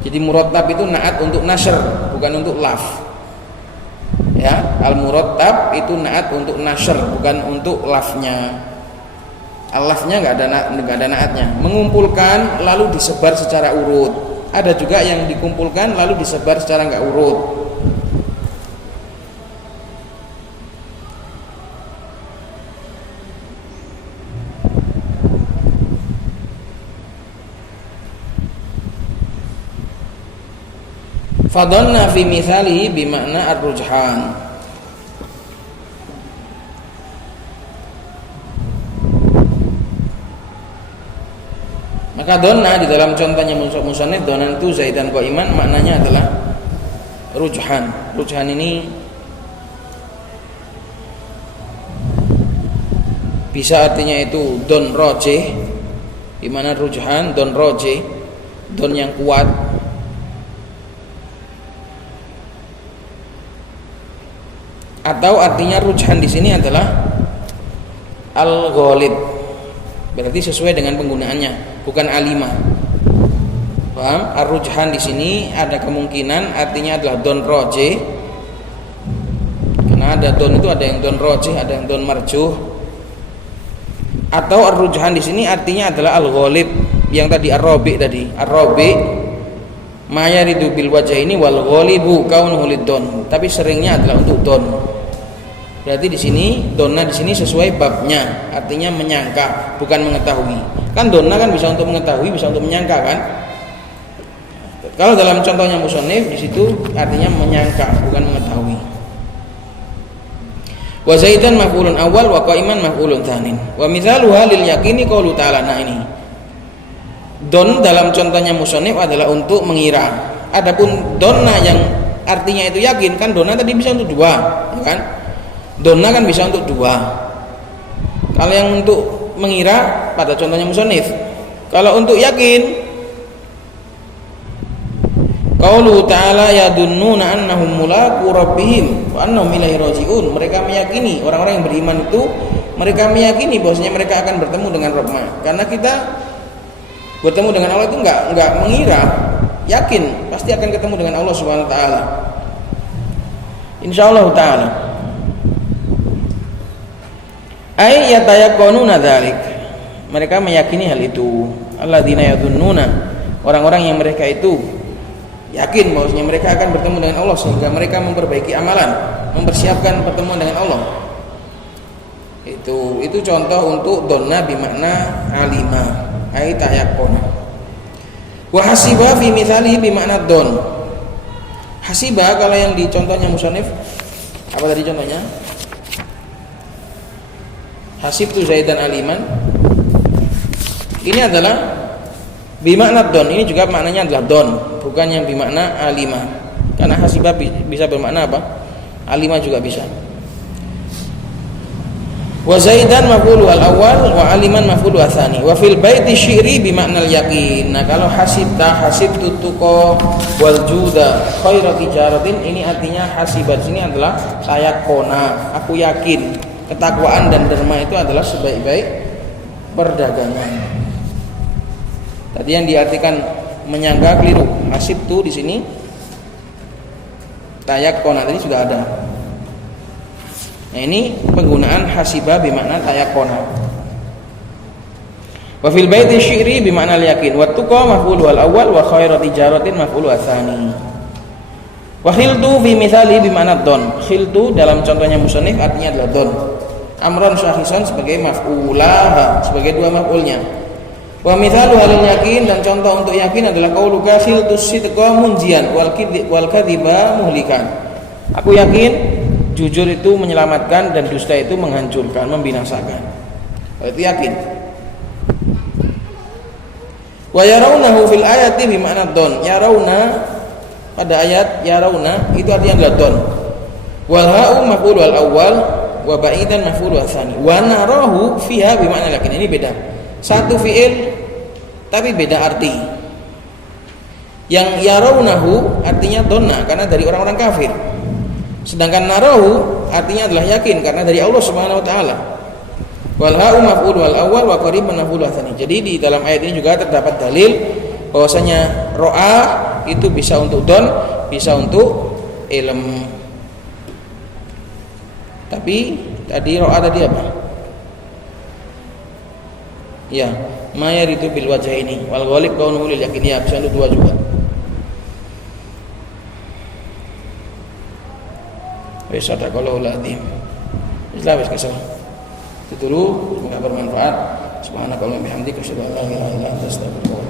Jadi murattab itu naat untuk nasr, bukan untuk laf. Ya, al-murattab itu naat untuk nasr, bukan untuk lafnya. Al-lafnya enggak ada naatnya. Mengumpulkan lalu disebar secara urut. Ada juga yang dikumpulkan lalu disebar secara enggak urut. Fadhanna fi mithalihi bimakna ar-rujhan. Maka dhanna di dalam contohnya musannif dhanna itu zaidan qaiman maknanya adalah rujhan. Rujhan ini bisa artinya itu don rojih, di mana rujhan don rojih, don yang kuat. Atau artinya rujhan di sini adalah al-ghalib. Berarti sesuai dengan penggunaannya, bukan alimah. Paham? Ar-rujhan di sini ada kemungkinan artinya adalah don rojih. Karena ada don itu ada yang don rojih, ada yang don marjuh. Atau ar-rujhan di sini artinya adalah al-ghalib, yang tadi ar-rabi tadi. Ar-rabi mayaridu bil wajah ini wal ghalibu kaunuhu lid-don. Tapi seringnya adalah untuk don. Berarti di sini donna di sini sesuai babnya, artinya menyangka, bukan mengetahui. Kan donna kan bisa untuk mengetahui, bisa untuk menyangka kan? Kalau dalam contohnya musannif di situ artinya menyangka, bukan mengetahui. Wa zaidan maf'ulun awal wa qaiman maf'ulun tsanin. Wa mithaluha lil yaqini qaulu ta'ala. Nah ini. Don dalam contohnya musannif adalah untuk mengira. Adapun donna yang artinya itu yakin, kan donna tadi bisa untuk dua, ya kan? Donna kan bisa untuk dua. Kalau yang untuk mengira pada contohnya musannif. Kalau untuk yakin, qaulu ta'ala yadunnuna annahum mulaqu rabbihim wa annahum ilaihi raji'un. Mereka meyakini, orang-orang yang beriman itu mereka meyakini bahwasanya mereka akan bertemu dengan Rabb. Karena kita bertemu dengan Allah itu enggak mengira, yakin pasti akan ketemu dengan Allah Subhanahu wa taala. Insyaallah taala. Ay yatayaqqanuna dzalik. Mereka meyakini hal itu. Alladzina yadhunnuna, orang-orang yang mereka itu yakin bahwasanya mereka akan bertemu dengan Allah sehingga mereka memperbaiki amalan, mempersiapkan pertemuan dengan Allah. Itu contoh untuk donna bimakna alima, ay tayaqqana. Wa hasiba fi mithalihi bimakna don. Hasiba kalau yang di contohnya musannif apa tadi contohnya? Hasib tu zaidan aliman. Ini adalah bimakna don. Ini juga maknanya adalah don, bukan yang bimakna alimah. Karena hasibah bisa bermakna apa? Alimah juga bisa. Wa zaidan maf'ulu al-awwal wa aliman maf'ulu ats-tsani. Wa fil baiti syi'ri bimakna al-yaqin. Nah, kalau hasibtu tuqa wal juda khairu tijaratin, ini artinya hasibat sini adalah tayaqqona, aku yakin. Ketakwaan dan derma itu adalah sebaik-baik perdagangan. Tadi yang diartikan menyangka keliru. Hasib tu di sini tayaqqona tadi sudah ada. Nah, ini penggunaan hasibah bermakna tayaqqona. Wa fil baiti syi'ri bermakna yakin. Wa tuqa maf'ulu al-awwal wa khairu tijaratin maf'ulu ats-tsani. Wa khiltu fi mithali bermakna don. Khiltu dalam contohnya musannif artinya adalah don. Amran syakhisan sebagai maf'ulah, sebagai dua maf'ulnya. Wa mithalu halil yakin, dan contoh untuk yakin adalah qauluka khiltus sidqa munjian wal kadhiba muhlikan. Aku yakin jujur itu menyelamatkan dan dusta itu menghancurkan, membinasakan. Itu yakin. Wa yarawnahu fil ayati bi ma'na don. Yarawna pada ayat yarawna itu artinya adalah don. Wal ha'u maf'ul wal awwal wa ba'idan maf'ul wal tsani. Wa narahu fiha bi ma'na lakin. Ini beda. Satu fi'il tapi beda arti. Yang yarawnahu artinya donna karena dari orang-orang kafir. Sedangkan narahu artinya adalah yakin karena dari Allah Subhanahu wa taala. Wal ha'u maf'ul wal awwal wa qariban maf'ul tsani. Jadi di dalam ayat ini juga terdapat dalil bahwasanya ro'a itu bisa untuk don, bisa untuk ilm. Tapi tadi ro'a tadi apa? Ya, mayar itu bil wajah ini. Wal ghalib kaunuhu lil yakin. Ya, bisa untuk dua juga. Wa sadaqallahul azim. Islam wis kesel. Itu dulu, semoga bermanfaat. Subhanakallahumma wa bihamdika asyhadu an la ilaha illa anta astaghfiruka wa atubu ilaik.